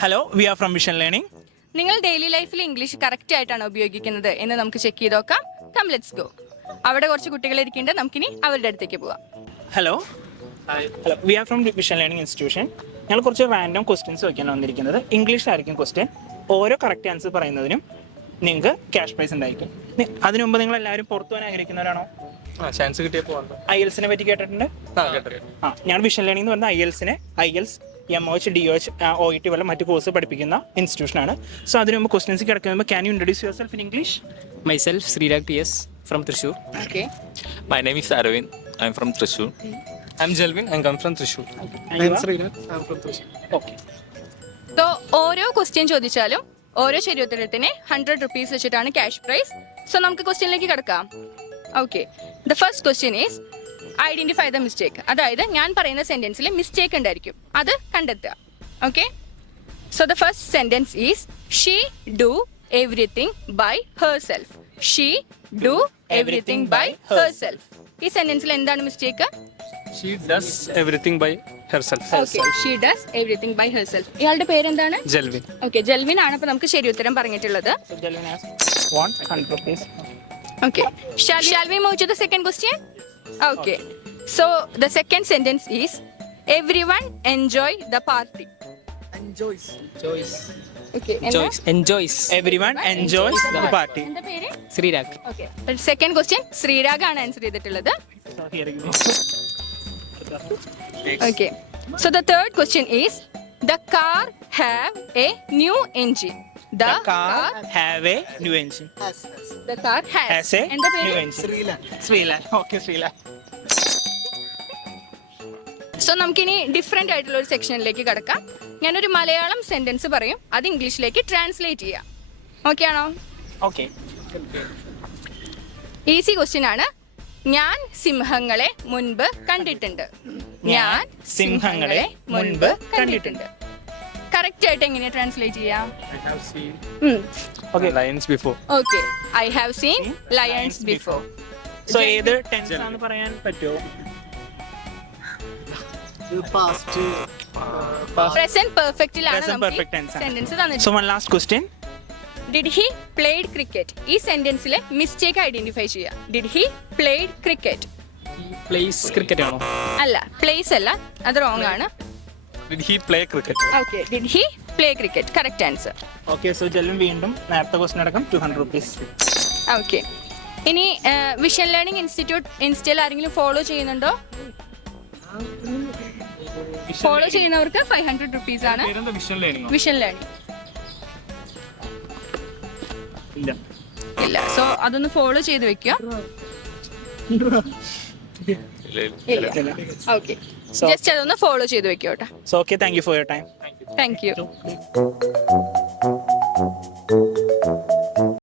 Hello, we are from Vision Learning. നിങ്ങൾ daily ലൈഫിൽ English correct ആയിട്ടാണ് ഉപയോഗിക്കുന്നത് എന്ന് നമുക്ക് ചെക്ക് ചെയ്ത് നോക്കാം. Come let's go. അവിടെ കുറച്ച് കുട്ടികൾ ഇരിക്കുന്നുണ്ട്, നമുക്കിനി അവരുടെ അടുത്തേക്ക് പോവാം. Hello, we are from Vision Learning institution. ഞങ്ങൾ കുറച്ച് റാൻഡം ക്വസ്റ്റ്യൻസ് വയ്ക്കാൻ വന്നിരിക്കുന്നത്. ഇംഗ്ലീഷിലായിരിക്കും ക്വസ്റ്റ്യൻ. ഓരോ കറക്റ്റ് ആൻസർ പറയുന്നതിനും നിങ്ങൾക്ക് ക്യാഷ് പ്രൈസ് ഉണ്ടായിരിക്കും. അതിനു മുമ്പ് നിങ്ങൾ എല്ലാവരും പുറത്തു പോകാൻ ആഗ്രഹിക്കുന്നവരാണോ? ചാൻസ് കിട്ടിയപ്പോൾ IELTS-നെ പറ്റി കേട്ടിട്ടുണ്ട്? ഞാൻ വിഷൻ ലേണിംഗ് എന്ന് പറഞ്ഞാൽ IELTS MOH DOH OET പോലെ മറ്റു കോഴ്സ് പഠിപ്പിക്കുന്ന ഇൻസ്റ്റിറ്റ്യൂഷനാണ്. സോ അതിന് മുമ്പ് ക്വസ്റ്റ്യൻസ് കിടക്കുമ്പോൾ can you introduce your self in English? Myself, Srirag TS from Thrissur. Okay. My name is Arvind. I'm from Thrissur. I'm Jelvin. I come from Thrissur. I'm Srirag. I'm from Thrissur. Okay. So ഓരോ question ചോദിച്ചാലും ഓരോ ശരി ഉത്തരത്തിന് 100 rupees വെച്ചിട്ടാണ് cash prize. So നമുക്ക് ക്വസ്റ്റ്യനിലേക്ക് കിടക്കാം. Okay, the first question is identify the mistake. അതായത് ഞാൻ പറയുന്ന സെന്റൻസിൽ മിസ്റ്റേക്ക് ഉണ്ടായിരിക്കും, അത് കണ്ടെത്തുക. Okay, so the first sentence is she do everything by herself. She do everything by herself. ഈ സെന്റൻസിൽ എന്താണ് mistake? She does everything by herself. Okay, she does everything by herself. ഇയാളുടെ പേരെന്താണ്? Jelvin. ഓക്കെ, ജെൽവിൻ ആണ്. അപ്പോൾ നമുക്ക് ശരി ഉത്തരം പറഞ്ഞിട്ടുള്ളത്. So Jalvin has 100 rupees. Okay. Shall we move to the second question? Okay. So the second sentence is everyone enjoy the party. Enjoys. Okay. Enjoys. Everyone enjoys the party. എന്താ പേര്? Srirag. Okay. Second question Sreerag ആണ് answer ചെയ്തിട്ടുള്ളത്. So here you go. Okay. So the third question is the car have a new engine. The car have a new engine. The car has. Has a എന്താ new പേര്? engine. Sriland. Okay, Sriland. So നമുക്കിനി different ആയിട്ടുള്ള ഒരു സെക്ഷനിലേക്ക് കിടക്കാം. ഞാനൊരു Malayalam sentence പറയും, അത് ഇംഗ്ലീഷിലേക്ക് ട്രാൻസ്ലേറ്റ് ചെയ്യാം. ഓക്കെ ആണോ? Okay. ഈസി ക്വസ്റ്റ്യൻ ആണ്. ഞാൻ സിംഹങ്ങളെ മുൻപ് കണ്ടിട്ടുണ്ട്. ഞാൻ സിംഹങ്ങളെ മുൻപ് കണ്ടിട്ടുണ്ട്. കറക്റ്റ് ആയിട്ട് എങ്ങനെ ട്രാൻസ്ലേറ്റ് ചെയ്യാം? I have seen Okay. lions before. Okay, I have seen lions before. So ഏത് ടെൻസ് ആണെന്ന് പറയാൻ പറ്റുമോ? പ്രസന്റ് പെർഫെക്റ്റിലാണ് Present നമുക്ക് perfect tense ആണ്. സെന്റൻസ് So തന്നിട്ടുണ്ട്. one last question. Did he played cricket? ഈ സെന്റൻസിലെ മിസ്റ്റേക്ക് ഐഡന്റിഫൈ ചെയ്യാം. Did he played cricket? Plays cricket ആണോ? അല്ല, പ്ലേസ് അല്ല, അത് റോങ് ആണ്. Did he play cricket? Okay, did he play cricket? Correct answer. Okay, so Jalvin വീണ്ടും നേരത്തെ question അടക്കം 200 rupees. ഓക്കെ, ഇനി വിഷൻ ലേണിംഗ് ഇൻസ്റ്റിറ്റ്യൂട്ട് ഇൻസ്റ്റയിൽ ആരെങ്കിലും ഫോളോ ചെയ്യുന്നുണ്ടോ? ഫോളോ ചെയ്യുന്നവർക്ക് 500 rupees ആണ് Vision learning. Vision learning. ഇല്ല. ഇല്ല, സോ അതൊന്ന് ഫോളോ ചെയ്ത് വെക്കുക. ഇല്ല, ഓക്കെ, ജസ്റ്റ് അതൊന്ന് ഫോളോ ചെയ്ത് വെക്കുക കേട്ടോ. So okay, thank you for your time. Thank you.